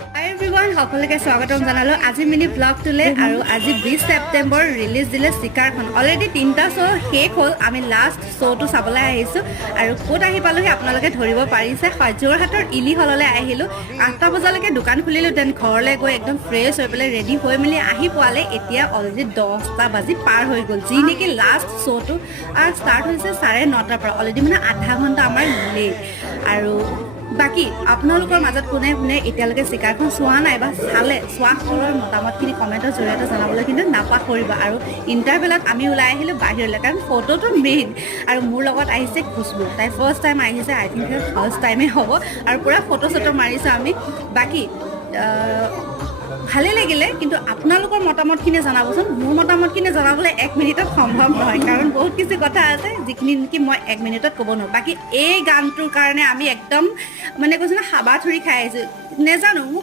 Hi everyone, সকলোকে স্বাগতম জনালো আজি মিনি ব্লগ তুলে আৰু আজি 20 সেপ্টেম্বৰ ৰিলিজ দিলে SIKAR খন অলৰেডি 3টা শো শেষ হ'ল আমি লাষ্ট শোটো চাবলৈ আহিছো আৰু কোত আহি পালোহি আপোনালোকে ধৰিব পাৰিছে যোৰহাটৰ ইলি হললৈ আহিলো 8টা বজালৈকে দোকান খুলিলো দেন ঘৰলৈ গৈ একদম ফ্ৰেছ হৈ পেলাই ৰেডি হৈ মেলি আহি পোৱালে এতিয়া অলৰেডি 10টা বাজি পাৰ হৈ গ'ল যি নেকি লাষ্ট শোটো আৰু ষ্টাৰ্ট হৈছে 9:30 পৰা অলৰেডি মানে আধা ঘণ্টা আমাৰ লেট আৰু বাকি আপোনালোকৰ মাজত কোনে কোনে এতিয়ালৈকে SIKARখন চোৱা নাই বা চালে চোৱাসকলৰ মতামতখিনি কমেণ্টৰ জৰিয়তে জনাবলৈ কিন্তু নাপাহৰিব আৰু ইণ্টাৰভেলত আমি ওলাই আহিলোঁ বাহিৰলৈ কাৰণ ফটোটো মেইন আৰু মোৰ লগত আহিছে খুচবু তাই ফাৰ্ষ্ট টাইম আহিছে আই থিংক ফাৰ্ষ্ট টাইমে হ'ব আৰু পুৰা ফটো চটো মাৰিছোঁ আমি বাকী ভালে লাগিলে কিন্তু আপোনালোকৰ মতামতখিনি জনাবচোন মোৰ মতামতখিনি জনাবলৈ 1 মিনিটত সম্ভৱ নহয় কাৰণ বহুত কিছু কথা আছে যিখিনি নেকি মই 1 মিনিটত ক'ব নোৱাৰোঁ বাকী এই গানটোৰ কাৰণে আমি একদম মানে কৈছোঁ না হাবা থুৰি খাই আহিছোঁ নেজানো মোক